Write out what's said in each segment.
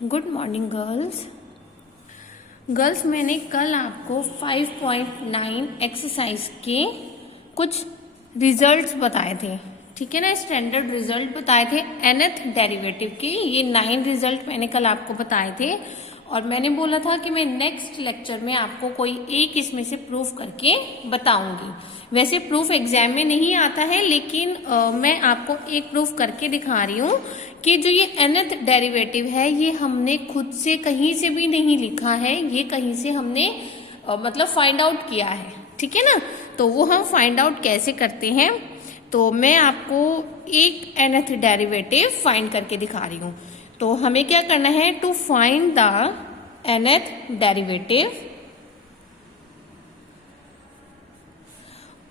Good morning girls मैंने कल आपको 5.9 एक्सरसाइज के कुछ रिजल्ट्स बताए थे, ठीक है ना। स्टैंडर्ड रिजल्ट बताए थे nth डेरिवेटिव के। ये 9 रिजल्ट मैंने कल आपको बताए थे और मैंने बोला था कि मैं नेक्स्ट लेक्चर में आपको कोई एक इसमें से प्रूफ करके बताऊंगी। वैसे प्रूफ एग्जाम में नहीं आता है, लेकिन मैं आपको एक प्रूफ करके दिखा रही हूँ कि जो ये nth डेरिवेटिव है ये हमने खुद से कहीं से भी नहीं लिखा है, ये कहीं से हमने मतलब फाइंड आउट किया है, ठीक है ना। तो वो हम फाइंड आउट कैसे करते हैं, तो मैं आपको एक nth डेरिवेटिव फाइंड करके दिखा रही हूँ। तो हमें क्या करना है, to find the nth derivative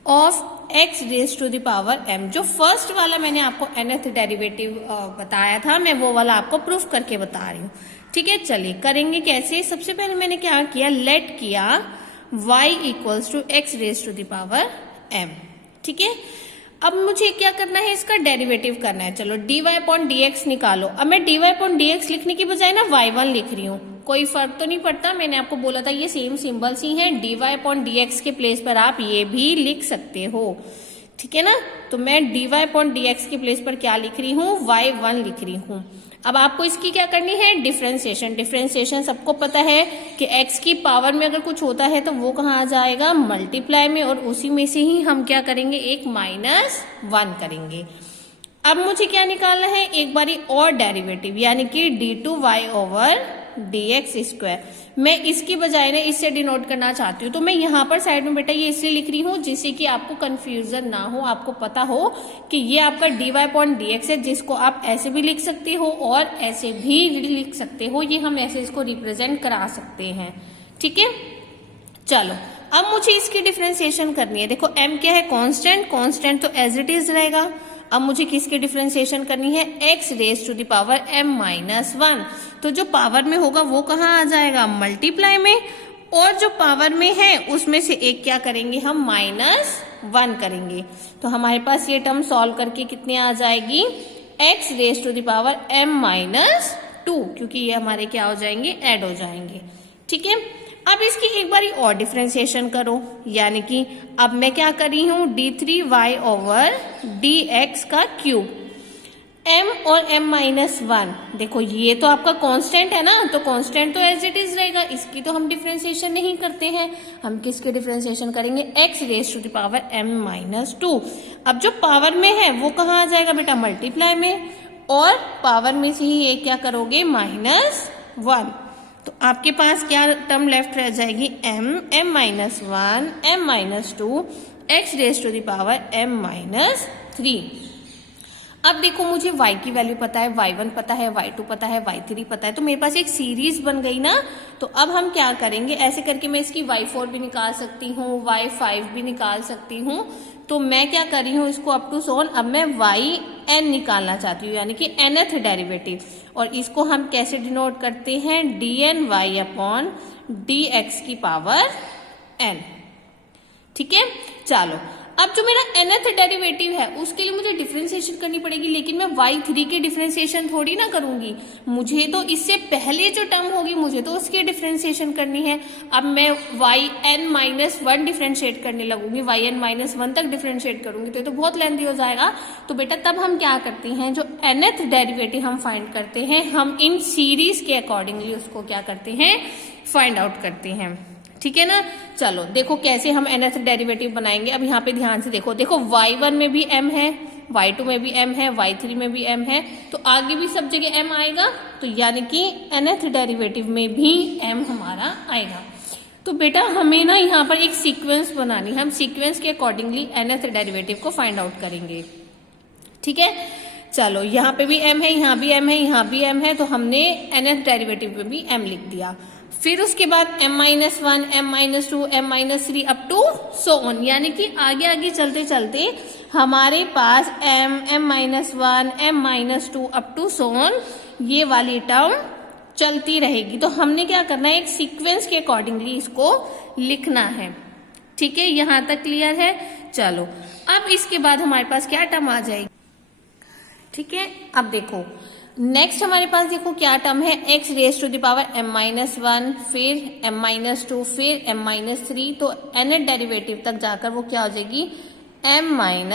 of x raise to the power m। जो फर्स्ट वाला मैंने आपको nth डेरिवेटिव बताया था, मैं वो वाला आपको प्रूफ करके बता रही हूँ, ठीक है। चलिए करेंगे कैसे। सबसे पहले मैंने क्या किया, लेट किया y equals to x raise to the power m, ठीक है। अब मुझे क्या करना है, इसका डेरिवेटिव करना है। चलो dy अपॉन dx निकालो। अब मैं dy अपॉन dx लिखने की बजाय ना y1 लिख रही हूँ, कोई फर्क तो नहीं पड़ता। मैंने आपको बोला था ये सेम सिंबल्स ही हैं। dy अपॉन dx के प्लेस पर आप ये भी लिख सकते हो, ठीक है ना। तो मैं dy अपॉन dx के प्लेस पर क्या लिख रही हूँ, y1 लिख रही हूँ। अब आपको इसकी क्या करनी है, डिफरेंशिएशन। डिफरेंशिएशन सबको पता है कि x की पावर में अगर कुछ होता है तो वो कहाँ आ जाएगा, मल्टीप्लाई में, और उसी में से ही हम क्या करेंगे, एक -1 करेंगे। अब मुझे क्या निकालना है, एक बारी और डेरिवेटिव, यानी कि d2y ओवर dx स्क्वायर। मैं इसकी बजाय ना इससे डिनोट करना चाहती हूँ, तो मैं यहाँ पर साइड में बेटा ये इसलिए लिख रही हूँ जिससे कि आपको कंफ्यूजन ना हो, आपको पता हो कि ये आपका dy अपॉन dx है, जिसको आप ऐसे भी लिख सकते हो और ऐसे भी लिख सकते हो। ये हम ऐसे इसको रिप्रेजेंट करा सकते हैं, ठीक है। चलो अब मुझे इसकी डिफरेंशिएशन करनी है। देखो m क्या है, कांस्टेंट, कांस्टेंट तो एज इट इज रहेगा। अब मुझे किसकी डिफरेंशिएशन करनी है, x raise to the power m-1। तो जो पावर में होगा वो कहाँ आ जाएगा, मल्टीप्लाई में, और जो पावर में है उसमें से एक क्या करेंगे हम, -1 करेंगे। तो हमारे पास ये टर्म सॉल्व करके कितने आ जाएगी, x raise to the power m-2, क्योंकि ये हमारे क्या हो जाएंगे, ऐड हो जाएंगे, ठीक है। अब इसकी एक बारी और डिफरेंशिएशन करो, यानी कि अब मैं क्या कर रही हूँ, d3y ओवर dx का क्यूब, m और m-1। देखो ये तो आपका कांस्टेंट है ना, तो कांस्टेंट तो एज इट इज रहेगा, इसकी तो हम डिफरेंशिएशन नहीं करते हैं। हम किसके डिफरेंशिएशन करेंगे, x raise to the power m-2। अब जो पावर में है वो कहाँ आ जाएगा बेटा, मल्टीप्लाई में, और पावर में से ही एक क्या करोगे, -1। तो आपके पास क्या टर्म लेफ्ट रह जाएगी, m-1 m-2 x raise to the power m-3। अब देखो मुझे y की वैल्यू पता है, y1 पता है, y2 पता है, y3 पता है, तो मेरे पास एक सीरीज बन गई ना। तो अब हम क्या करेंगे, ऐसे करके मैं इसकी y4 भी निकाल सकती हूँ, y5 भी निकाल सकती हूँ। तो मैं क्या कर रही हूँ, इसको अप टू सोन अब मैं yn निकालना चाहती हूँ, यानी कि nth डेरिवेटिव। और इसको हम कैसे डिनोट करते हैं, dny अपॉन dx की पावर n, ठीक है। चलो अब जो मेरा nth डेरिवेटिव है उसके लिए मुझे डिफरेंशिएशन करनी पड़ेगी, लेकिन मैं y3 की डिफरेंशिएशन थोड़ी ना करूंगी, मुझे तो इससे पहले जो टर्म होगी मुझे तो उसकी डिफरेंशिएशन करनी है। अब मैं yn-1 डिफरेंशिएट करने लगूंगी, yn-1 तक डिफरेंशिएट करूंगी तो बहुत लेंथी हो जाएगा। तो बेटा तब हम क्या करते हैं, जो nth डेरिवेटिव हम फाइंड करते हैं, हम इन सीरीज के अकॉर्डिंगली उसको क्या करते हैं, फाइंड आउट करते हैं, ठीक है ना। चलो देखो कैसे हम nth डेरिवेटिव बनाएंगे। अब यहाँ पे ध्यान से देखो, देखो y1 में भी m है, y2 में भी m है, y3 में भी m है, तो आगे भी सब जगह m आएगा, तो यानी कि nth डेरिवेटिव में भी m हमारा आएगा। तो बेटा हमें ना यहाँ पर एक सीक्वेंस बनानी है, हम सीक्वेंस के अकॉर्डिंगली nth डेरिवेटिव को फाइंड आउट करेंगे, ठीक है। चलो यहाँ पे भी m है, यहाँ भी m है, यहाँ भी m है, तो हमने nth डेरिवेटिव में भी m लिख दिया। फिर उसके बाद m-1 m-2 m-3 up to so on, यानी कि आगे आगे चलते चलते हमारे पास m-1 m-2 up to so on ये वाली टर्म चलती रहेगी। तो हमने क्या करना है, एक सीक्वेंस के अकॉर्डिंगली इसको लिखना है, ठीक है। यहाँ तक क्लियर है। चलो अब इसके बाद हमारे पास क्या टर्म आ जाएगी, ठीक है। अब देखो नेक्स्ट हमारे पास देखो क्या टर्म है, x raise to the power m-1, फिर m-2, फिर m-3, तो nth डेरिवेटिव तक जाकर वो क्या हो जाएगी m-n,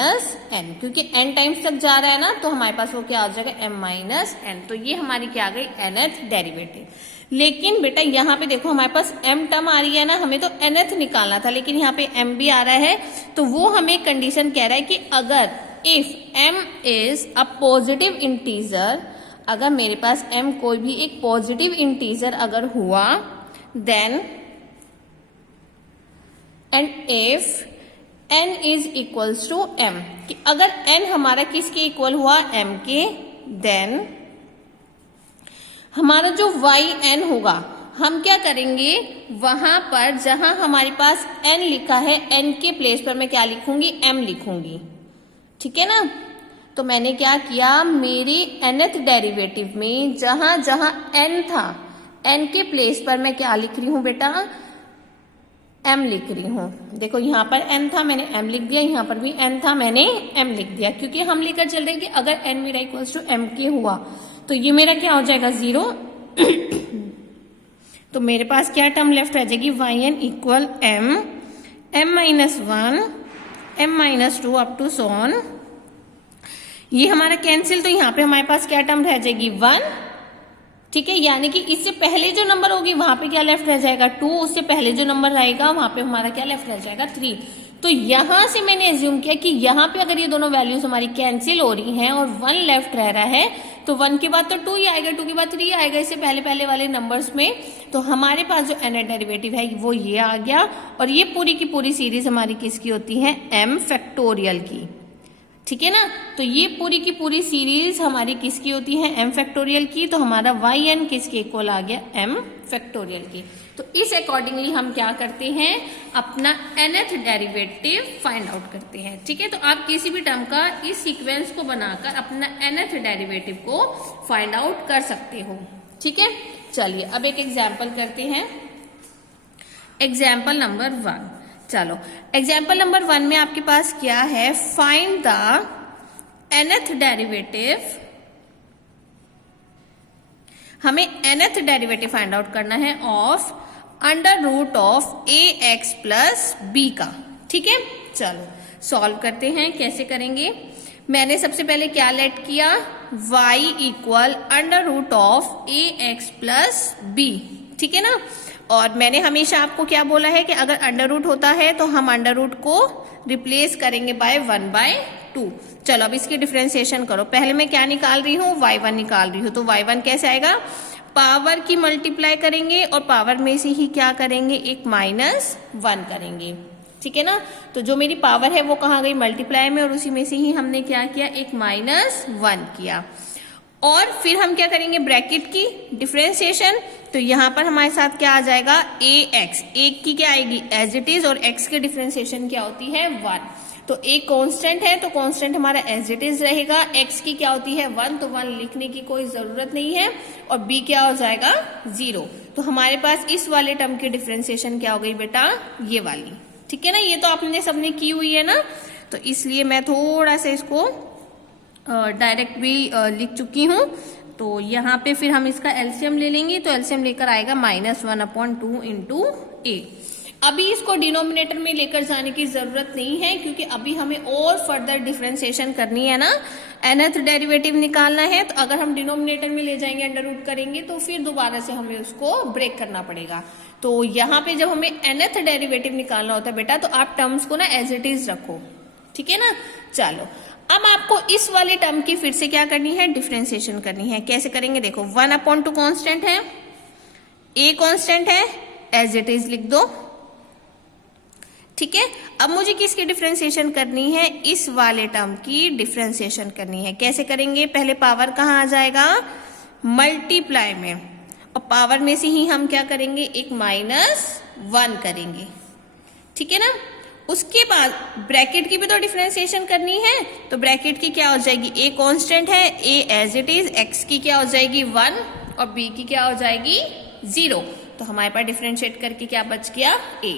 क्योंकि n टाइम्स तक जा रहा है ना, तो हमारे पास वो क्या हो जाएगा m-n। तो ये हमारी क्या आ गई nth डेरिवेटिव। लेकिन बेटा यहाँ पे देखो हमारे पास m टर्म आ रही है ना, हमें तो nth निकालना था, लेकिन यहाँ पे m भी आ रहा है, तो वो हमें कंडीशन कह रहा है कि अगर if m is a positive integer, अगर मेरे पास m कोई भी एक पॉजिटिव इंटीजर अगर हुआ, then and if n is equals to m, कि अगर n हमारा किसके इक्वल हुआ m के, देन हमारा जो yn होगा, हम क्या करेंगे वहां पर जहां हमारे पास n लिखा है, n के प्लेस पर मैं क्या लिखूंगी m लिखूंगी, ठीक है ना। तो मैंने क्या किया, मेरी nth डेरिवेटिव में जहां जहां n था, n के प्लेस पर मैं क्या लिख रही हूं बेटा m लिख रही हूं। देखो यहाँ पर n था, मैंने m लिख दिया, यहाँ पर भी n था, मैंने m लिख दिया, क्योंकि हम लेकर चल रहे हैं कि अगर n मेरा इक्वल्स टू m के हुआ तो ये मेरा क्या हो जाएगा 0। तो मेरे पास क्या टर्म लेफ्ट रह जाएगी yn equal m-1, m-2 up to so on. ये हमारा कैंसिल, तो यहाँ पे हमारे पास क्या टर्म रह जाएगी 1, ठीक है, यानी कि इससे पहले जो नंबर होगी वहां पे क्या लेफ्ट रह जाएगा 2, उससे पहले जो नंबर रहेगा वहां पे हमारा क्या लेफ्ट रह जाएगा 3। तो यहां से मैंने एज्यूम किया कि यहाँ पे अगर ये दोनों वैल्यूज हमारी कैंसिल हो रही हैं और 1 लेफ्ट रह रहा है, तो 1 के बाद तो 2 ही आएगा, 2 के बाद 3 आएगा, इससे पहले पहले वाले नंबर्स में। तो हमारे पास जो nth डेरिवेटिव है वो ये आ गया, और ये पूरी की पूरी सीरीज हमारी किसकी होती है m फैक्टोरियल की, ठीक है ना। तो ये पूरी की पूरी सीरीज हमारी किसकी होती है m फैक्टोरियल की, तो हमारा yn किसके इक्वल आ गया m फैक्टोरियल की। तो इस अकॉर्डिंगली हम क्या करते हैं, अपना nth डेरिवेटिव फाइंड आउट करते हैं, ठीक है। तो आप किसी भी टर्म का इस सीक्वेंस को बनाकर अपना nth डेरिवेटिव को फाइंड आउट कर सकते हो, ठीक है। चलिए अब एक एग्जाम्पल करते हैं, एग्जाम्पल नंबर 1। चलो एग्जाम्पल नंबर 1 में आपके पास क्या है, फाइंड द nth डेरिवेटिव, हमें nth डेरिवेटिव फाइंड आउट करना है of under root of ax plus b का, ठीक है। चलो सॉल्व करते हैं, कैसे करेंगे। मैंने सबसे पहले क्या लेट किया, y equal under root of ax plus b, ठीक है ना। और मैंने हमेशा आपको क्या बोला है कि अगर अंडर रूट होता है तो हम अंडर रूट को रिप्लेस करेंगे बाय 1/2। चलो अब इसकी डिफरेंशिएशन करो। पहले मैं क्या निकाल रही हूँ, y1 निकाल रही हूँ, तो y1 कैसे आएगा, पावर की मल्टीप्लाई करेंगे और पावर में से ही क्या करेंगे, एक -1 करेंगे, ठीक है ना। तो जो मेरी पावर है वो कहाँ गई, मल्टीप्लाई में, और उसी में से ही हमने क्या किया, एक -1 किया। और फिर हम क्या करेंगे, ब्रैकेट की डिफरेंशिएशन। तो यहाँ पर हमारे साथ क्या आ जाएगा, ax, एक की क्या आएगी एज इट इज, और x की डिफरेंशिएशन क्या होती है 1। तो a कांस्टेंट है तो कांस्टेंट हमारा एज इट इज रहेगा, x की क्या होती है 1, तो 1 लिखने की कोई जरूरत नहीं है, और b क्या हो जाएगा 0। तो हमारे पास इस वाले टर्म की डिफरेंशिएशन क्या हो गई बेटा, ये वाली, ठीक है ना। ये तो आपने सबने की हुई है ना, तो इसलिए मैं थोड़ा सा इसको डायरेक्ट भी लिख चुकी हूँ। तो यहाँ पे फिर हम इसका एलसीएम ले लेंगे, तो एलसीएम लेकर आएगा -1/2 इंटू a। अभी इसको डिनोमिनेटर में लेकर जाने की जरूरत नहीं है, क्योंकि अभी हमें और फर्दर डिफरेंशिएशन करनी है ना, nth डेरिवेटिव निकालना है। तो अगर हम डिनोमिनेटर में ले जाएंगे, अंडर रूट करेंगे, तो फिर दोबारा से हमें उसको ब्रेक करना पड़ेगा। तो यहाँ पे जब हमें nth डेरिवेटिव निकालना होता है बेटा, तो आप टर्म्स को ना एज इट इज रखो, ठीक है ना। चलो अब आपको इस वाले टर्म की फिर से क्या करनी है, डिफरेंशिएशन करनी है। कैसे करेंगे, देखो 1/2 कांस्टेंट है, a कांस्टेंट है, एज इट इज लिख दो, ठीक है। अब मुझे किसकी डिफरेंशिएशन करनी है, इस वाले टर्म की डिफरेंशिएशन करनी है। कैसे करेंगे, पहले पावर कहाँ आ जाएगा, मल्टीप्लाई में, और पावर में से ही हम क्या करेंगे, एक -1 करेंगे, ठीक है ना। उसके बाद ब्रैकेट की भी तो डिफरेंशिएशन करनी है, तो ब्रैकेट की क्या हो जाएगी, a कांस्टेंट है, a as it is, x की क्या हो जाएगी 1 और b की क्या हो जाएगी 0। तो हमारे पास डिफरेंशिएट करके क्या बच गया, a।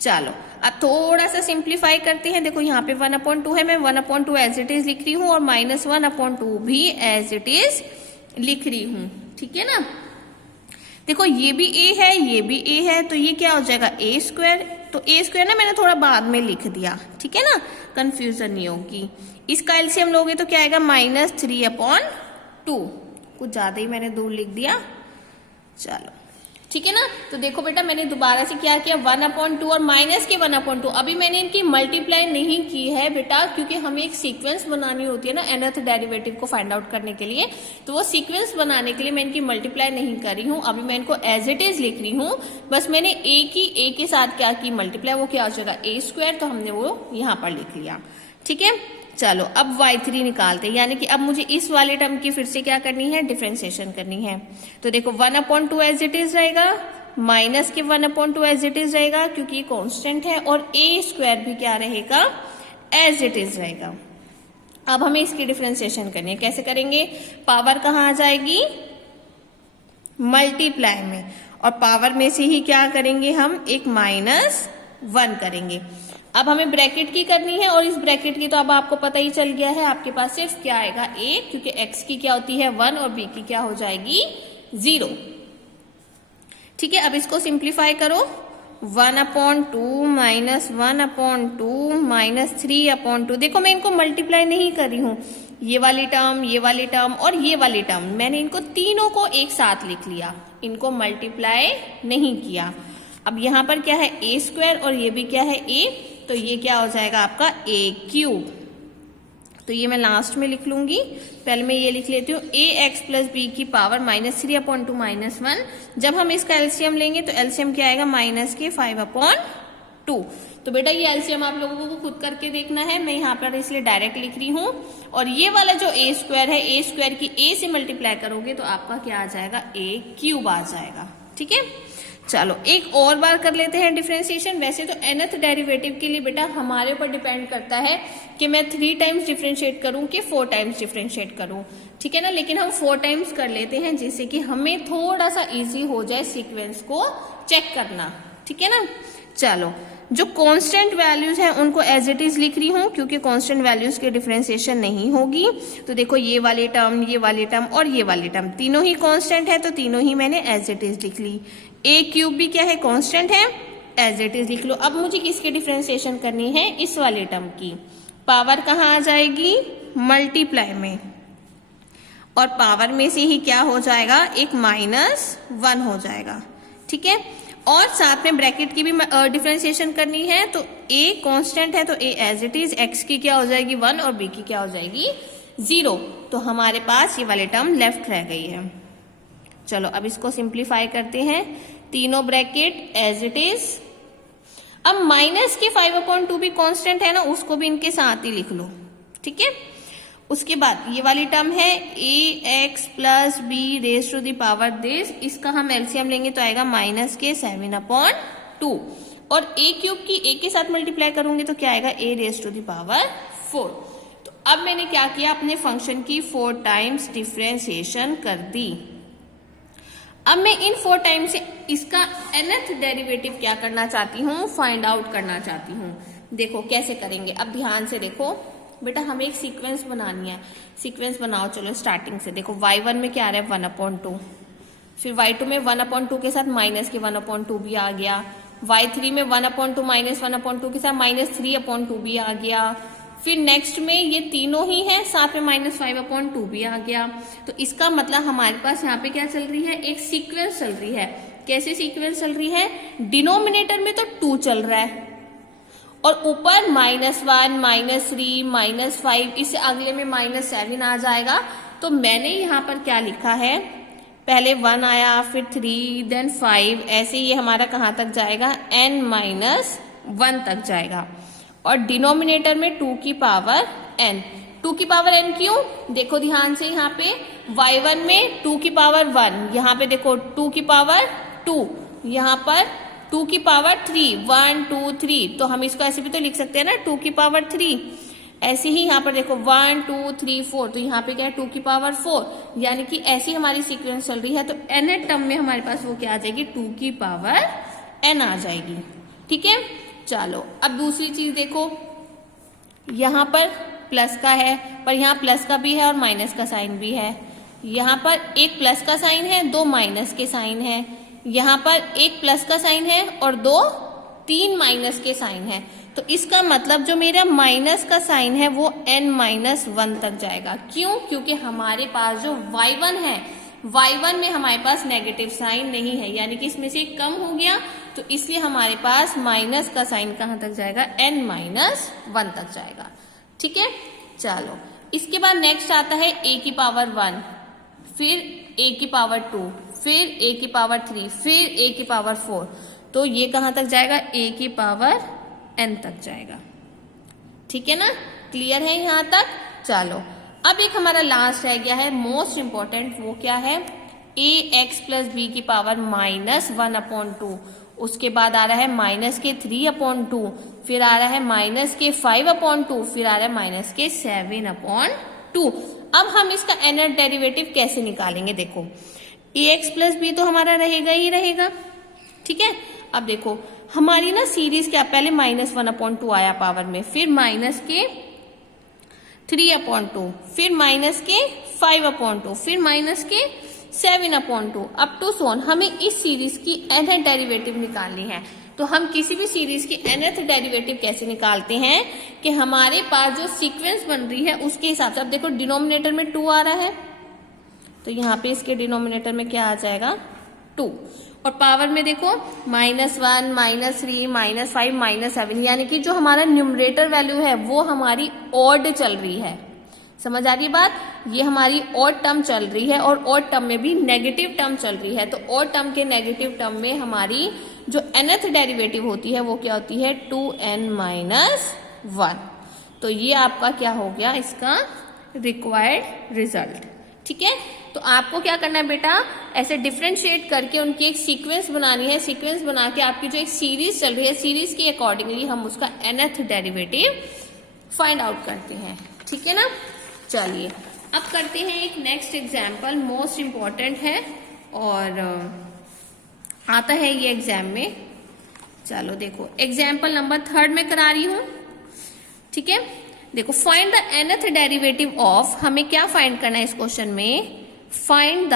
चलो अब थोड़ा सा सिंप्लीफाई करते हैं। देखो यहाँ पे 1/2 है, मैं 1/2 एज इट इज लिख रही हूँ, और -1/2 भी एज इट इज लिख रही हूं, ठीक है ना। देखो ये भी a है, ये भी a है, तो ये क्या हो जाएगा a स्क्वायर। तो a स्क्वायर ना मैंने थोड़ा बाद में लिख दिया, ठीक है ना, कंफ्यूजन नहीं होगी। इसका एलसीएम लोगे तो क्या आएगा -3/2। कुछ ज्यादा ही मैंने दूर लिख दिया, चलो ठीक है ना। तो देखो बेटा मैंने दोबारा से क्या किया 1/2 और माइनस के 1/2। अभी मैंने इनकी मल्टीप्लाई नहीं की है बेटा, क्योंकि हमें एक सीक्वेंस बनानी होती है ना nth डेरिवेटिव को फाइंड आउट करने के लिए। तो वो सीक्वेंस बनाने के लिए मैं इनकी मल्टीप्लाई नहीं कर रही हूँ, अभी मैं इनको एज इट इज लिख रही हूँ। बस मैंने a के साथ क्या की मल्टीप्लाई, वो क्या हो जाएगा a स्क्वायर, तो हमने वो यहाँ पर लिख लिया, ठीक है। चलो अब y3 निकालते हैं, यानी कि अब मुझे इस वाले टर्म की फिर से क्या करनी है, डिफरेंशिएशन करनी है। तो देखो 1/2 एज इट इज रहेगा, माइनस के 1/2 एज इट इज रहेगा, क्योंकि ये कांस्टेंट है, और a स्क्वायर भी क्या रहेगा, एज इट इज रहेगा। अब हमें इसकी डिफरेंशिएशन करनी है, कैसे करेंगे, पावर कहाँ आ जाएगी, मल्टीप्लाई में, और पावर में से ही क्या करेंगे हम, एक -1 करेंगे। अब हमें ब्रैकेट की करनी है, और इस ब्रैकेट की तो अब आपको पता ही चल गया है, आपके पास सिर्फ क्या आएगा a, क्योंकि x की क्या होती है 1 और b की क्या हो जाएगी 0, ठीक है। अब इसको सिंप्लीफाई करो, 1/2 माइनस 1/2 माइनस 3/2। देखो मैं इनको मल्टीप्लाई नहीं कर रही हूं, ये वाली टर्म, ये वाली टर्म और ये वाली टर्म, मैंने इनको तीनों को एक साथ लिख लिया, इनको मल्टीप्लाई नहीं किया। अब यहाँ पर क्या है a स्क्वायर, और ये भी क्या है a, तो ये क्या हो जाएगा आपका a³। तो ये मैं लास्ट में लिख लूंगी, पहले मैं ये लिख लेती हूँ ax प्लस बी की पावर -3/2 -1। जब हम इसका एलसीएम लेंगे तो एलसीएम क्या आएगा -5/2। तो बेटा ये एलसीएम आप लोगों को खुद करके देखना है, मैं यहाँ पर इसलिए डायरेक्ट लिख रही हूँ। और ये वाला जो a स्क्वायर है, a स्क्वायर की a से मल्टीप्लाई करोगे तो आपका क्या आ जाएगा a³ आ जाएगा, ठीक है। चलो एक और बार कर लेते हैं डिफरेंशिएशन। वैसे तो nth डेरिवेटिव के लिए बेटा हमारे ऊपर डिपेंड करता है कि मैं 3 टाइम्स डिफरेंशिएट करूं कि 4 टाइम्स डिफरेंशिएट करूं, ठीक है ना, लेकिन हम 4 टाइम्स कर लेते हैं, जिससे कि हमें थोड़ा सा इजी हो जाए सीक्वेंस को चेक करना, ठीक है ना। चलो जो कांस्टेंट वैल्यूज हैं उनको एज इट इज लिख रही हूँ, क्योंकि कांस्टेंट वैल्यूज की डिफरेंशिएशन नहीं होगी। तो देखो ये वाली टर्म, ये वाली टर्म और ये वाली टर्म तीनों ही कांस्टेंट है, तो तीनों ही मैंने एज इट इज लिख ली। a³ भी क्या है, कांस्टेंट है, एज इट इज लिख लो। अब मुझे किसकी डिफरेंशिएशन करनी है, इस वाले टर्म की। पावर कहाँ आ जाएगी, मल्टीप्लाई में, और पावर में से ही क्या हो जाएगा, एक -1 हो जाएगा, ठीक है। और साथ में ब्रैकेट की भी डिफरेंशिएशन करनी है, तो a कांस्टेंट है तो a as it is, x की क्या हो जाएगी 1 और b की क्या हो जाएगी 0। तो हमारे पास ये वाले टर्म लेफ्ट रह गई है। चलो अब इसको सिंप्लीफाई करते हैं, तीनों ब्रैकेट एज इट इज। अब माइनस के 5/2 भी कांस्टेंट है ना, उसको भी इनके साथ ही लिख लो, ठीक है। उसके बाद ये वाली टर्म है ax plus b raise to the power this, इसका हम एलसीएम लेंगे तो आएगा -7/2, और a³ की a के साथ मल्टीप्लाई करूंगी तो क्या आएगा a raise to the power 4। तो अब मैंने क्या किया, अपने फंक्शन की 4 टाइम्स डिफरेंशिएशन कर दी। अब मैं इन 4 टाइम्स से इसका nth डेरिवेटिव क्या करना चाहती हूँ, फाइंड आउट करना चाहती हूँ। देखो कैसे करेंगे, अब ध्यान से देखो बेटा, हमें एक सीक्वेंस बनानी है। सीक्वेंस बनाओ, चलो स्टार्टिंग से देखो। y1 में क्या आ रहा है 1/2, फिर y2 में 1/2 के साथ माइनस के 1/2 भी आ गया, y3 में 1/2 माइनस 1/2 के साथ -3/2 भी आ गया, फिर नेक्स्ट में ये तीनों ही है, साथ में -5/2 भी आ गया। तो इसका मतलब हमारे पास यहाँ पे क्या चल रही है, एक सीक्वेंस चल रही है। कैसे सीक्वेंस चल रही है, डिनोमिनेटर में तो 2 चल रहा है, और ऊपर -1 -3 -5, इससे अगले में -7 आ जाएगा। तो मैंने यहाँ पर क्या लिखा है, पहले 1 आया, फिर 3, देन 5, ऐसे ये हमारा कहाँ तक जाएगा, n-1 तक जाएगा, और डिनोमिनेटर में 2 की पावर n। 2 की पावर n क्यों, देखो ध्यान से, यहाँ पे y1 में 2 की पावर 1, यहाँ पे देखो 2 की पावर 2, यहाँ पर 2 की पावर 3, 1 2 3, तो हम इसको ऐसे भी तो लिख सकते हैं ना 2 की पावर 3। ऐसे ही यहाँ पर देखो 1 2 3 4, तो यहाँ पे क्या है 2 की पावर 4, यानी कि ऐसी हमारी सीक्वेंस चल रही है। तो nth टर्म में हमारे पास वो क्या आ जाएगी, 2 की पावर n आ जाएगी, ठीक है। चलो अब दूसरी चीज देखो, यहाँ पर प्लस का है, पर यहाँ प्लस का भी है और माइनस का साइन भी है, यहाँ पर एक प्लस का साइन है, दो माइनस के साइन है, यहाँ पर एक प्लस का साइन है और तीन माइनस के साइन है। तो इसका मतलब जो मेरा माइनस का साइन है वो n-1 तक जाएगा। क्यों? क्योंकि हमारे पास जो y1 है, y1 में हमारे पास नेगेटिव साइन नहीं है, यानी कि इसमें से कम हो गया, तो इसलिए हमारे पास माइनस का साइन कहाँ तक जाएगा? n-1 तक जाएगा। ठीक है, चलो इसके बाद नेक्स्ट आता है a की पावर 1, फिर a की पावर 2, फिर a की पावर 3, फिर a की पावर 4। तो ये कहाँ तक जाएगा? a की पावर n तक जाएगा। ठीक है ना, क्लियर है यहाँ तक? चलो अब एक हमारा लास्ट रह गया है, मोस्ट इंपॉर्टेंट, वो क्या है? ax प्लस बी की पावर -1/2, उसके बाद आ रहा है -3/2, फिर आ रहा है -5/2, फिर आ रहा है -7/2। अब हम इसका nth डेरिवेटिव कैसे निकालेंगे? देखो ax प्लस बी तो हमारा रहेगा ही रहेगा। ठीक है, अब देखो हमारी ना सीरीज क्या, पहले -1/2 आया पावर में, फिर -3/2, फिर -5/2, फिर -7/2 अप टू सोन। हमें इस सीरीज की nth डेरिवेटिव निकालनी है। तो हम किसी भी सीरीज की nth डेरिवेटिव कैसे निकालते हैं कि हमारे पास जो सीक्वेंस बन रही है उसके हिसाब से। अब देखो डिनोमिनेटर में 2 आ रहा है, तो यहाँ पे इसके डिनोमिनेटर में क्या आ जाएगा? 2, और पावर में देखो -1, -3, -5, -7, यानी कि जो हमारा न्यूमरेटर वैल्यू है वो हमारी ऑड चल रही है। समझ आ रही है बात? ये हमारी ऑड टर्म चल रही है और ऑड टर्म में भी नेगेटिव टर्म चल रही है। तो ऑड टर्म के नेगेटिव टर्म में हमारी जो nth डेरिवेटिव होती है वो क्या होती है? 2n-1। तो ये आपका क्या हो गया? इसका रिक्वायर्ड रिजल्ट। ठीक है, तो आपको क्या करना है बेटा? ऐसे डिफरेंशिएट करके उनकी एक सीक्वेंस बनानी है। सीक्वेंस बना के आपकी जो एक सीरीज चल रही है, सीरीज के अकॉर्डिंगली हम उसका nth डेरिवेटिव फाइंड आउट करते हैं। ठीक है ना, चलिए अब करते हैं एक नेक्स्ट एग्जाम्पल, मोस्ट इम्पॉर्टेंट है और आता है ये एग्जाम में। चलो देखो एग्जाम्पल नंबर 3 में करा रही हूं। ठीक है, देखो find the nth derivative of, हमें क्या फाइंड करना है इस क्वेश्चन में? Find the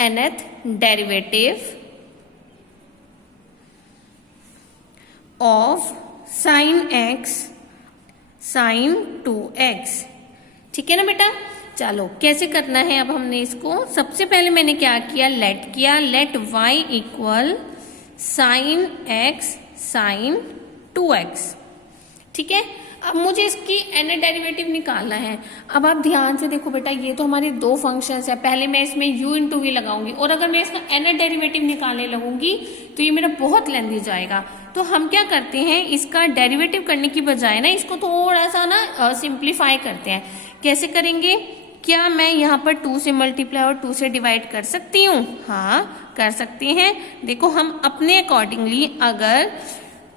nth derivative of sin x sin 2x। ठीक है ना बेटा, चलो कैसे करना है अब हमने इसको? सबसे पहले मैंने क्या किया? Let y equal sin x sin 2x। ठीक है, अब मुझे इसकी nth डेरिवेटिव निकालना है। अब आप ध्यान से देखो बेटा, ये तो हमारे दो फंक्शंस है, पहले मैं इसमें u इंटू वी लगाऊंगी और अगर मैं इसका nth डेरिवेटिव निकालने लगूंगी तो ये मेरा बहुत लेंथी जाएगा। तो हम क्या करते हैं, इसका डेरिवेटिव करने की बजाय ना इसको थोड़ा सा ना सिंप्लीफाई करते हैं। कैसे करेंगे? क्या मैं यहाँ पर 2 से मल्टीप्लाई और 2 से डिवाइड कर सकती हूँ? हाँ कर सकते हैं। देखो हम अपने अकॉर्डिंगली अगर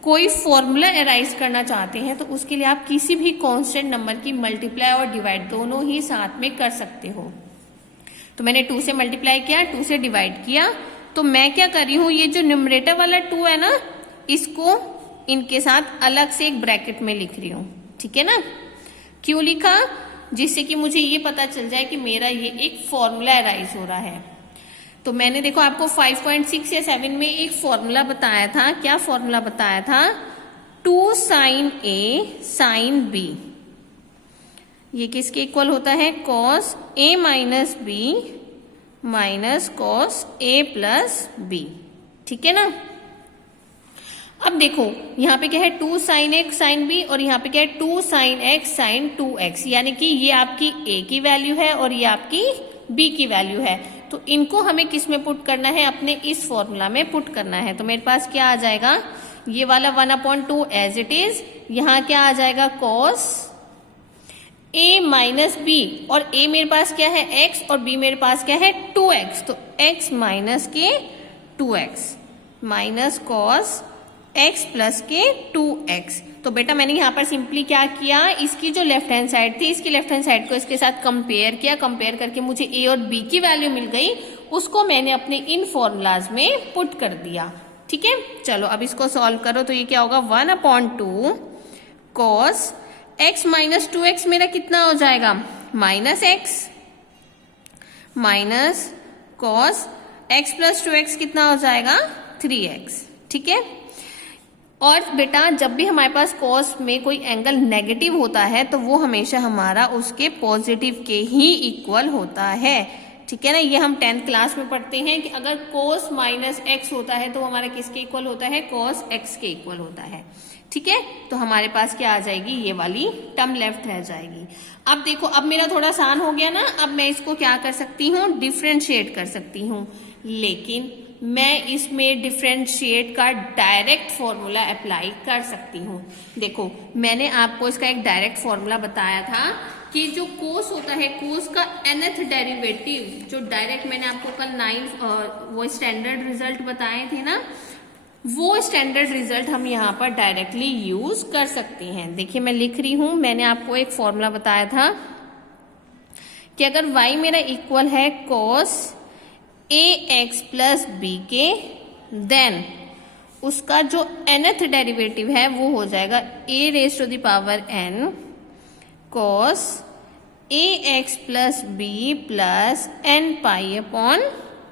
कोई फॉर्मूला अराइज करना चाहते हैं तो उसके लिए आप किसी भी कांस्टेंट नंबर की मल्टीप्लाई और डिवाइड दोनों ही साथ में कर सकते हो। तो मैंने 2 से मल्टीप्लाई किया, 2 से डिवाइड किया, तो मैं क्या कर रही हूँ, ये जो न्यूमरेटर वाला 2 है ना, इसको इनके साथ अलग से एक ब्रैकेट में लिख रही हूँ। ठीक है ना, क्यों लिखा? जिससे कि मुझे ये पता चल जाए कि मेरा ये एक फॉर्मूला अराइज हो रहा है। तो मैंने देखो आपको 5.6 या 7 में एक फॉर्मूला बताया था। क्या फॉर्मूला बताया था? 2 sin a sin b, ये किसके इक्वल होता है? cos a minus b minus cos a plus b। ठीक है ना, अब देखो यहाँ पे क्या है? 2 sin x sin b और यहाँ पे क्या है? 2 sin x sin 2x, यानी कि ये आपकी a की वैल्यू है और ये आपकी b की वैल्यू है। तो इनको हमें किस में पुट करना है? अपने इस फॉर्मूला में पुट करना है। तो मेरे पास क्या आ जाएगा? ये वाला 1/2 एज इट इज, यहाँ क्या आ जाएगा? cos a माइनस b, और a मेरे पास क्या है? x, और b मेरे पास क्या है? 2x। तो x माइनस के 2x minus cos x plus के 2x। तो बेटा मैंने यहाँ पर सिंपली क्या किया, इसकी जो लेफ्ट हैंड साइड थी, इसकी लेफ्ट हैंड साइड को इसके साथ कंपेयर किया, कंपेयर करके मुझे a और b की वैल्यू मिल गई, उसको मैंने अपने इन फॉर्मूलाज में पुट कर दिया। ठीक है, चलो अब इसको सॉल्व करो तो ये क्या होगा? 1/2 cos x माइनस 2x मेरा कितना हो जाएगा? Minus x minus cos x plus 2x कितना हो जाएगा 3x। ठीक है, और बेटा जब भी हमारे पास कॉस में कोई एंगल नेगेटिव होता है तो वो हमेशा हमारा उसके पॉजिटिव के ही इक्वल होता है। ठीक है ना, ये हम 10th क्लास में पढ़ते हैं कि अगर cos माइनस x होता है तो हमारा किसके इक्वल होता है, cos x के इक्वल होता है। ठीक है, तो हमारे पास क्या आ जाएगी, ये वाली टर्म लेफ्ट रह जाएगी। अब देखो, अब मेरा थोड़ा आसान हो गया ना, अब मैं इसको क्या कर सकती हूँ, डिफ्रेंशिएट कर सकती हूँ। लेकिन मैं इसमें डिफ्रेंशिएट का डायरेक्ट फॉर्मूला अप्लाई कर सकती हूँ। देखो, मैंने आपको इसका एक डायरेक्ट फॉर्मूला बताया था कि जो कोस होता है, कोस का nth डेरिवेटिव, जो डायरेक्ट मैंने आपको कल 9 वो स्टैंडर्ड रिजल्ट बताए थे ना, वो स्टैंडर्ड रिजल्ट हम यहाँ पर डायरेक्टली यूज कर सकते हैं। देखिए मैं लिख रही हूं, मैंने आपको एक फॉर्मूला बताया था कि अगर y मेरा इक्वल है cos ax प्लस बी के, देन उसका जो nth डेरिवेटिव है वो हो जाएगा a raise to the power n cos ax plus b plus n pi upon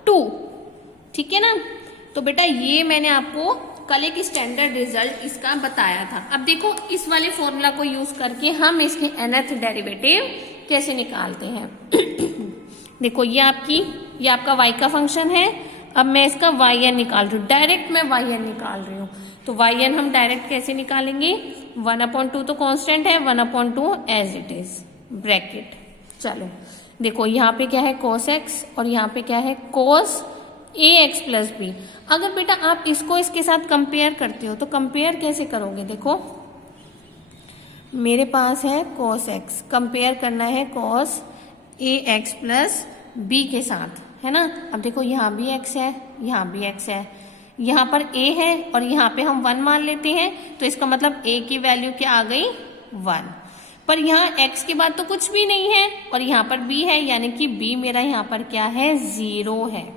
2। ठीक है ना, तो बेटा ये मैंने आपको कल एक स्टैंडर्ड रिजल्ट इसका बताया था। अब देखो, इस वाले फॉर्मूला को यूज करके हम इसके nth डेरिवेटिव कैसे निकालते हैं। देखो, ये आपका y का फंक्शन है। अब मैं इसका yn निकाल रही हूँ, डायरेक्ट मैं yn निकाल रही हूँ। तो yn हम डायरेक्ट कैसे निकालेंगे, 1/2 तो कांस्टेंट है, 1/2 एज इट इज ब्रैकेट। चलो देखो, यहाँ पे क्या है cos x और यहाँ पे क्या है cos ax प्लस बी। अगर बेटा आप इसको इसके साथ कंपेयर करते हो तो कंपेयर कैसे करोगे, देखो मेरे पास है cos x, कंपेयर करना है cos ax प्लस बी के साथ, है ना। अब देखो, यहाँ भी x है, यहाँ भी x है, यहाँ पर a है और यहाँ पे हम 1 मान लेते हैं, तो इसका मतलब a की वैल्यू क्या आ गई 1। पर यहाँ x के बाद तो कुछ भी नहीं है और यहाँ पर b है, यानी कि b मेरा यहाँ पर क्या है 0 है।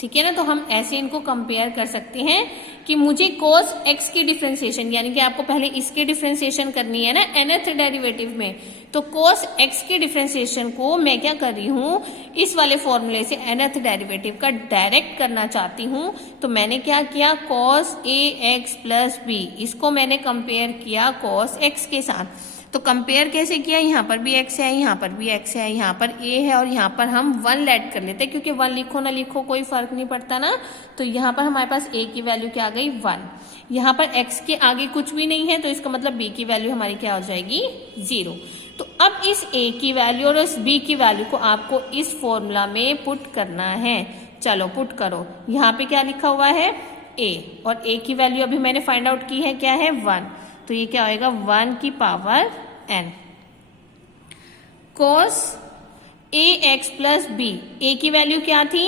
ठीक है ना, तो हम ऐसे इनको कंपेयर कर सकते हैं कि मुझे cos x की डिफरेंशिएशन, यानी कि आपको पहले इसकी डिफरेंशिएशन करनी है ना nth डेरिवेटिव में, तो cos x की डिफरेंशिएशन को मैं क्या कर रही हूँ, इस वाले फॉर्मूले से nth डेरिवेटिव का डायरेक्ट करना चाहती हूँ। तो मैंने क्या किया, cos ax प्लस b, इसको मैंने कंपेयर किया cos x के साथ। तो कंपेयर कैसे किया, यहाँ पर भी x है, यहाँ पर भी x है, यहाँ पर a है और यहाँ पर हम 1 ऐड कर लेते हैं, क्योंकि 1 लिखो ना लिखो कोई फर्क नहीं पड़ता ना। तो यहाँ पर हमारे पास a की वैल्यू क्या आ गई 1, यहाँ पर x के आगे कुछ भी नहीं है, तो इसका मतलब b की वैल्यू हमारी क्या हो जाएगी 0। तो अब इस a की वैल्यू और इस b की वैल्यू को आपको इस फॉर्मूला में पुट करना है। चलो पुट करो, यहाँ पे क्या लिखा हुआ है a, और a की वैल्यू अभी मैंने फाइंड आउट की है, क्या है 1, तो ये क्या होएगा 1 की power n cos ax plus b, a की वैल्यू क्या थी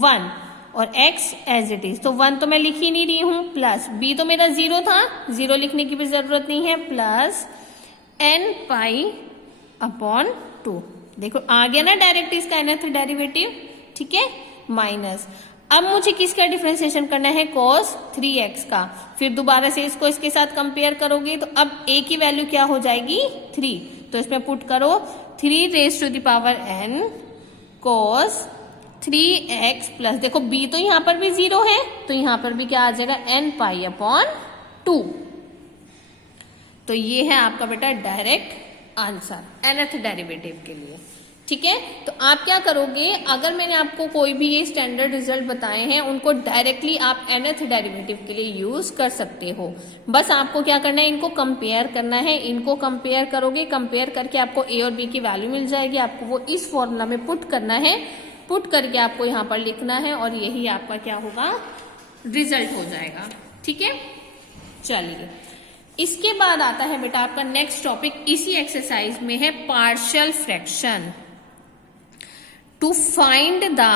1 और x एज इट इज, तो 1 तो मैं लिख ही नहीं रही हूं, प्लस b तो मेरा 0 था, 0 लिखने की भी जरूरत नहीं है, प्लस n पाई अपॉन 2। देखो आ गया ना डायरेक्ट इसका nth डेरिवेटिव। ठीक है, माइनस अब मुझे किसका डिफरेंशिएशन करना है, cos 3x का। फिर दोबारा से इसको इसके साथ कंपेयर करोगे तो अब a की वैल्यू क्या हो जाएगी 3, तो इसमें पुट करो 3 raise to the power n cos 3x plus, देखो b तो यहाँ पर भी 0 है, तो यहाँ पर भी क्या आ जाएगा n पाई अपॉन 2। तो ये है आपका बेटा डायरेक्ट आंसर nth डेरिवेटिव के लिए। ठीक है, तो आप क्या करोगे, अगर मैंने आपको कोई भी ये स्टैंडर्ड रिजल्ट बताए हैं उनको डायरेक्टली आप nth डेरिवेटिव के लिए यूज कर सकते हो। बस आपको क्या करना है, इनको कंपेयर करना है, इनको कंपेयर करोगे, कंपेयर करके आपको a और b की वैल्यू मिल जाएगी, आपको वो इस फॉर्मूला में पुट करना है, पुट करके आपको यहाँ पर लिखना है और यही आपका क्या होगा रिजल्ट हो जाएगा। ठीक है, चलिए इसके बाद आता है बेटा आपका नेक्स्ट टॉपिक, इसी एक्सरसाइज में है partial fraction. To find the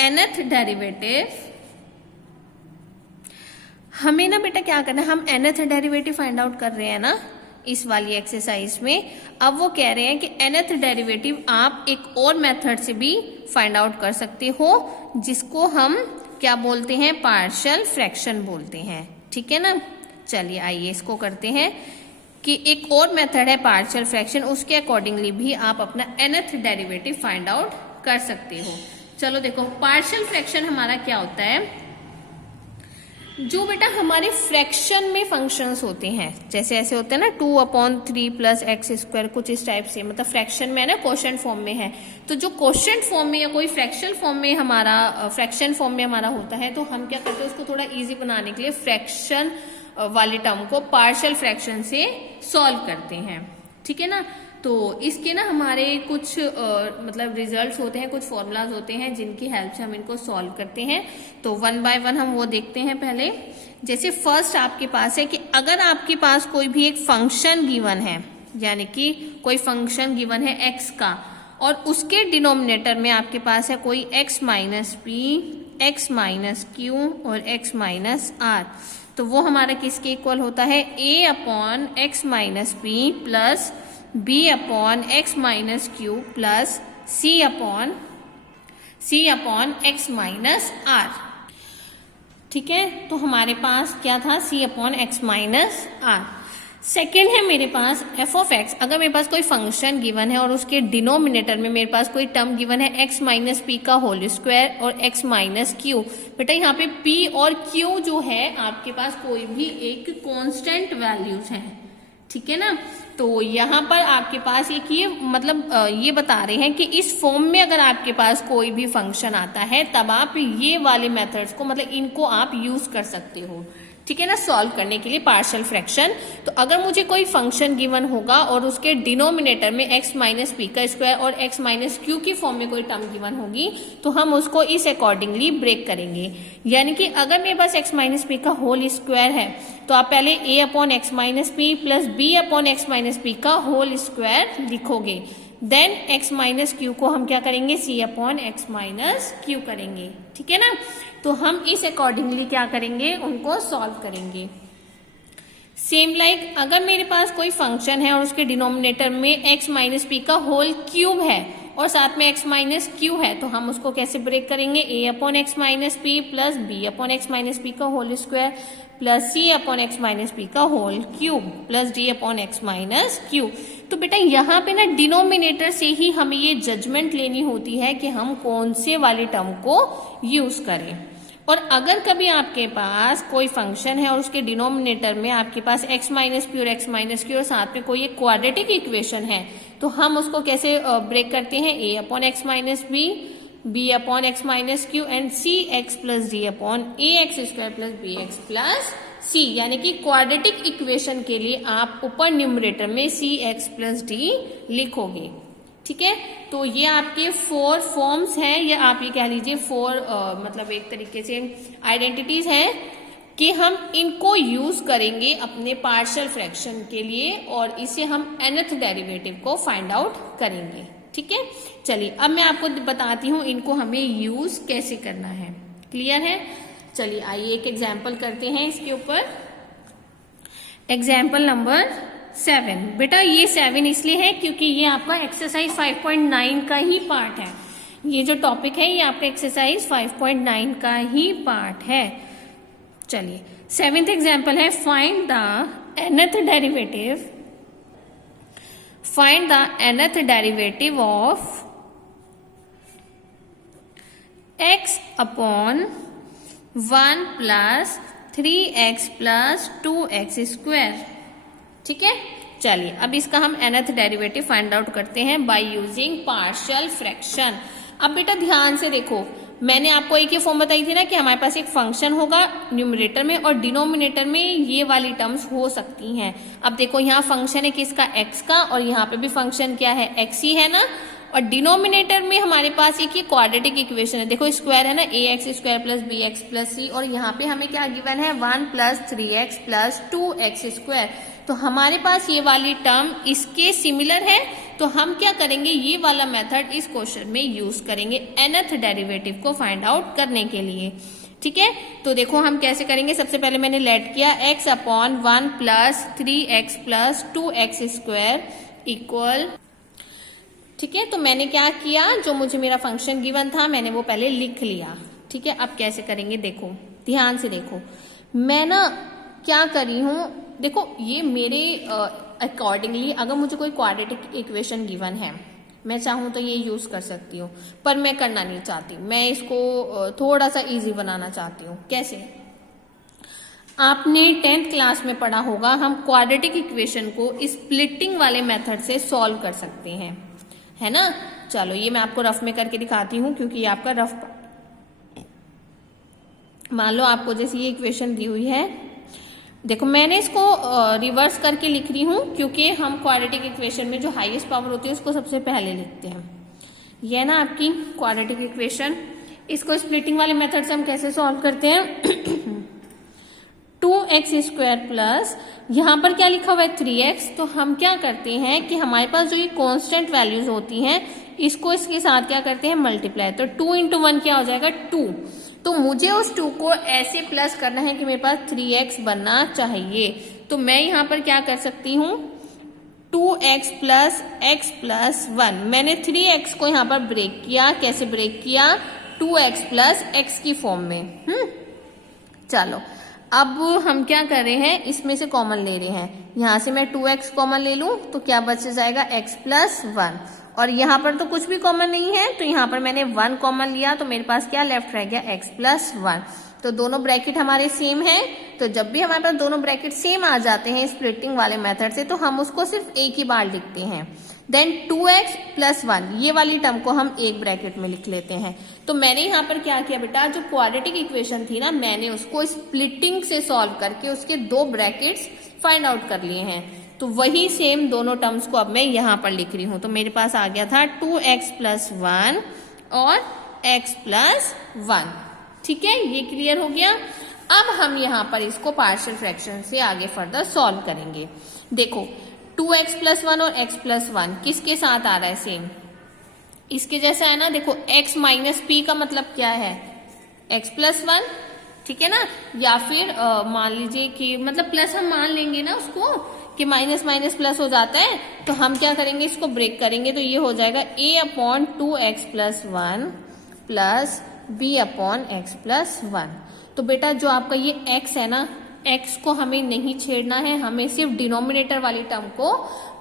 nth derivative, हमें ना बेटा क्या करना है, हम nth डेरिवेटिव फाइंड आउट कर रहे हैं ना इस वाली एक्सरसाइज में। अब वो कह रहे हैं कि nth डेरिवेटिव आप एक और मेथड से भी फाइंड आउट कर सकते हो, जिसको हम क्या बोलते हैं, पार्शियल फ्रैक्शन बोलते हैं। ठीक है ना, चलिए आइए इसको करते हैं। कि एक और मेथड है पार्शियल फ्रैक्शन, उसके अकॉर्डिंगली भी आप अपना nth डेरिवेटिव फाइंड आउट कर सकते हो। चलो देखो पार्शियल फ्रैक्शन हमारा क्या होता है, जो बेटा हमारे फ्रैक्शन में फंक्शंस होते हैं, जैसे ऐसे होते हैं ना 2/3 + x² कुछ इस टाइप से, मतलब फ्रैक्शन में है ना, क्वोशंट फॉर्म में है। तो जो क्वोशंट फॉर्म में या कोई फ्रैक्शन फॉर्म में हमारा फ्रैक्शन फॉर्म में हमारा होता है, तो हम क्या करते हैं उसको थोड़ा इजी बनाने के लिए फ्रैक्शन वाले टर्म को पार्शियल फ्रैक्शन से सॉल्व करते हैं, ठीक है ना। तो इसके ना हमारे कुछ मतलब रिजल्ट्स होते हैं, कुछ फॉर्मूलाज होते हैं जिनकी हेल्प से हम इनको सॉल्व करते हैं। तो 1 बाय 1 हम वो देखते हैं पहले। जैसे फर्स्ट आपके पास है कि अगर आपके पास कोई भी एक फंक्शन गिवन है, यानी कि कोई फंक्शन गिवन है x का, और उसके डिनोमिनेटर में आपके पास है कोई x minus p, x minus q और x माइनस आर, तो वो हमारा किसके इक्वल होता है, a/x minus p plus b/x minus q plus c/x minus r, ठीक है। तो हमारे पास क्या था, c/x माइनस आर। सेकेंड है मेरे पास f(x), अगर मेरे पास कोई फंक्शन गिवन है और उसके डिनोमिनेटर में मेरे पास कोई टर्म गिवन है x माइनस पी का होल स्क्वायर और x माइनस क्यू। बेटा यहाँ पे p और q जो है आपके पास कोई भी एक कांस्टेंट वैल्यूज हैं, ठीक है ना। तो यहाँ पर आपके पास एक ये मतलब ये बता रहे हैं कि इस फॉर्म में अगर आपके पास कोई भी फंक्शन आता है तब आप ये वाले मेथड्स को, मतलब इनको आप यूज कर सकते हो, ठीक है ना, सॉल्व करने के लिए पार्शियल फ्रैक्शन। तो अगर मुझे कोई फंक्शन गिवन होगा और उसके डिनोमिनेटर में x माइनस पी का स्क्वायर और x माइनस क्यू की फॉर्म में कोई टर्म गिवन होगी, तो हम उसको इस अकॉर्डिंगली ब्रेक करेंगे। यानी कि अगर मेरे पास x माइनस पी का होल स्क्वायर है, तो आप पहले a/x minus p plus b/x minus p का होल स्क्वायर लिखोगे, देन x माइनस क्यू को हम क्या करेंगे, c/x माइनस क्यू करेंगे, ठीक है ना। तो हम इस अकॉर्डिंगली क्या करेंगे, उनको सॉल्व करेंगे। सेम लाइक अगर मेरे पास कोई फंक्शन है और उसके डिनोमिनेटर में x माइनस पी का होल क्यूब है और साथ में x माइनस क्यू है, तो हम उसको कैसे ब्रेक करेंगे, a/x minus p plus b/x minus p का whole square plus c/x minus p का whole cube plus d/x minus q. तो बेटा यहाँ पे ना डिनोमिनेटर से ही हमें ये जजमेंट लेनी होती है कि हम कौन से वाले टर्म को यूज करें। और अगर कभी आपके पास कोई फंक्शन है और उसके डिनोमिनेटर में आपके पास x माइनस पी और x माइनस क्यू और साथ में कोई एक क्वाड्रेटिक इक्वेशन है, तो हम उसको कैसे ब्रेक करते हैं, a/x minus b, b/x minus q and cx plus d/ax square plus bx plus c। यानी कि क्वाड्रेटिक इक्वेशन के लिए आप ऊपर न्यूमरेटर में cx प्लस d लिखोगे, ठीक है। तो ये आपके 4 फॉर्म्स हैं, या आप ये कह लीजिए 4 मतलब एक तरीके से आइडेंटिटीज हैं कि हम इनको यूज करेंगे अपने पार्शियल फ्रैक्शन के लिए और इसे हम nth डेरिवेटिव को फाइंड आउट करेंगे, ठीक है। चलिए अब मैं आपको बताती हूँ इनको हमें यूज कैसे करना है, क्लियर है। चलिए आइए एक एग्जाम्पल करते हैं इसके ऊपर। Example number 7। बेटा ये 7 इसलिए है क्योंकि ये आपका एक्सरसाइज 5.9 का ही पार्ट है। ये जो टॉपिक है ये आपका एक्सरसाइज 5.9 का ही पार्ट है। चलिए 7th एग्जाम्पल है, find the nth derivative of x upon 1 plus 3x plus 2x square, ठीक है। चलिए अब इसका हम nth डेरिवेटिव फाइंड आउट करते हैं बाय यूजिंग पार्शियल फ्रैक्शन। अब बेटा ध्यान से देखो, मैंने आपको एक ये फॉर्म बताई थी ना कि हमारे पास एक फंक्शन होगा न्यूमरेटर में और डिनोमिनेटर में ये वाली टर्म्स हो सकती हैं। अब देखो यहाँ फंक्शन है किसका, x का, और यहाँ पे भी फंक्शन क्या है, x ही है ना। और डिनोमिनेटर में हमारे पास एक ये क्वाड्रेटिक इक्वेशन है, देखो स्क्वायर है ना, ax square plus bx plus c, और यहाँ पे हमें क्या गिवन है 1 plus 3x plus 2x square. तो हमारे पास ये वाली टर्म इसके सिमिलर है, तो हम क्या करेंगे, ये वाला मेथड इस क्वेश्चन में यूज करेंगे nth डेरिवेटिव को फाइंड आउट करने के लिए, ठीक है। तो देखो हम कैसे करेंगे, सबसे पहले मैंने लेट किया x upon 1 plus 3x plus 2x square equal, ठीक है। तो मैंने क्या किया, जो मुझे मेरा फंक्शन गिवन था मैंने वो पहले लिख लिया, ठीक है। अब कैसे करेंगे, देखो ध्यान से देखो, मैं ना क्या करी हूं, देखो ये मेरे अकॉर्डिंगली अगर मुझे कोई क्वाड्रेटिक इक्वेशन गिवन है, मैं चाहूँ तो ये यूज कर सकती हूँ, पर मैं करना नहीं चाहती, मैं इसको थोड़ा सा इजी बनाना चाहती हूँ। कैसे? आपने 10th क्लास में पढ़ा होगा, हम क्वाड्रेटिक इक्वेशन को स्प्लिटिंग वाले मेथड से सॉल्व कर सकते हैं, है ना। चलो ये मैं आपको रफ में करके दिखाती हूँ, क्योंकि ये आपका रफ, मान लो आपको जैसे ये इक्वेशन दी हुई है, देखो मैंने इसको रिवर्स करके लिख रही हूँ, क्योंकि हम क्वाड्रेटिक इक्वेशन में जो हाईएस्ट पावर होती है उसको सबसे पहले लिखते हैं। यह ना आपकी क्वाड्रेटिक इक्वेशन, इसको स्प्लिटिंग वाले मेथड से हम कैसे सॉल्व करते हैं 2x² प्लस, यहाँ पर क्या लिखा हुआ है 3x, तो हम क्या करते हैं कि हमारे पास जो ये कांस्टेंट वैल्यूज होती हैं इसको इसके साथ क्या करते हैं मल्टीप्लाई, तो 2 × 1 क्या हो जाएगा 2, तो मुझे उस 2 को ऐसे प्लस करना है कि मेरे पास 3x बनना चाहिए। तो मैं यहाँ पर क्या कर सकती हूँ 2x प्लस x प्लस 1, मैंने 3x को यहाँ पर ब्रेक किया, कैसे ब्रेक किया 2x प्लस x की फॉर्म में। चलो अब हम क्या कर रहे हैं, इसमें से कॉमन ले रहे हैं, यहाँ से मैं 2x कॉमन ले लूं तो क्या बच जाएगा x प्लस 1, और यहाँ पर तो कुछ भी कॉमन नहीं है, तो यहाँ पर मैंने 1 कॉमन लिया, तो मेरे पास क्या लेफ्ट रह गया x प्लस 1। तो दोनों ब्रैकेट हमारे सेम है, तो जब भी हमारे पास दोनों ब्रैकेट सेम आ जाते हैं स्प्लिटिंग वाले मेथड से, तो हम उसको सिर्फ एक ही बार लिखते हैं। देन 2x प्लस 1, ये वाली टर्म को हम एक ब्रैकेट में लिख लेते हैं। तो मैंने यहाँ पर क्या किया बेटा, जो क्वाड्रेटिक इक्वेशन थी ना, मैंने उसको स्प्लिटिंग से सॉल्व करके उसके 2 ब्रैकेट्स फाइंड आउट कर लिए हैं। तो वही सेम दोनों टर्म्स को अब मैं यहाँ पर लिख रही हूँ। तो मेरे पास आ गया था 2x प्लस 1 और x प्लस 1। ठीक है, ये क्लियर हो गया। अब हम यहाँ पर इसको पार्शियल फ्रैक्शन से आगे फर्दर सॉल्व करेंगे। देखो 2x प्लस 1 और x प्लस 1 किसके साथ आ रहा है, सेम इसके जैसा है ना। देखो x माइनस p का मतलब क्या है, x प्लस 1, ठीक है ना। या फिर मान लीजिए कि मतलब प्लस हम मान लेंगे ना उसको कि माइनस माइनस प्लस हो जाता है, तो हम क्या करेंगे इसको ब्रेक करेंगे, तो ये हो जाएगा a upon 2x plus 1 plus b upon x plus 1। तो बेटा जो आपका ये x है ना, x को हमें नहीं छेड़ना है, हमें सिर्फ डिनोमिनेटर वाली टर्म को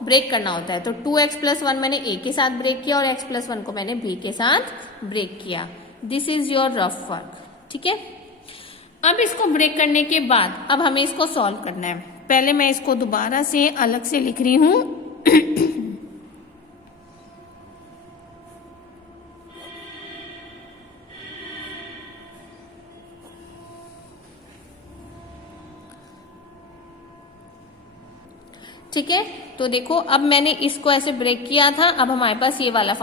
ब्रेक करना होता है। तो 2x प्लस 1 मैंने a के साथ ब्रेक किया और x प्लस 1 को मैंने b के साथ ब्रेक किया। This is your rough work, ठीक है। अब इसको ब्रेक करने के बाद अब हमें इसको सॉल्व करना है। पहले मैं इसको दोबारा से अलग से लिख रही हूं ठीक है। तो देखो अब मैंने इसको ऐसे ब्रेक किया था, अब हमारे पास ये वाला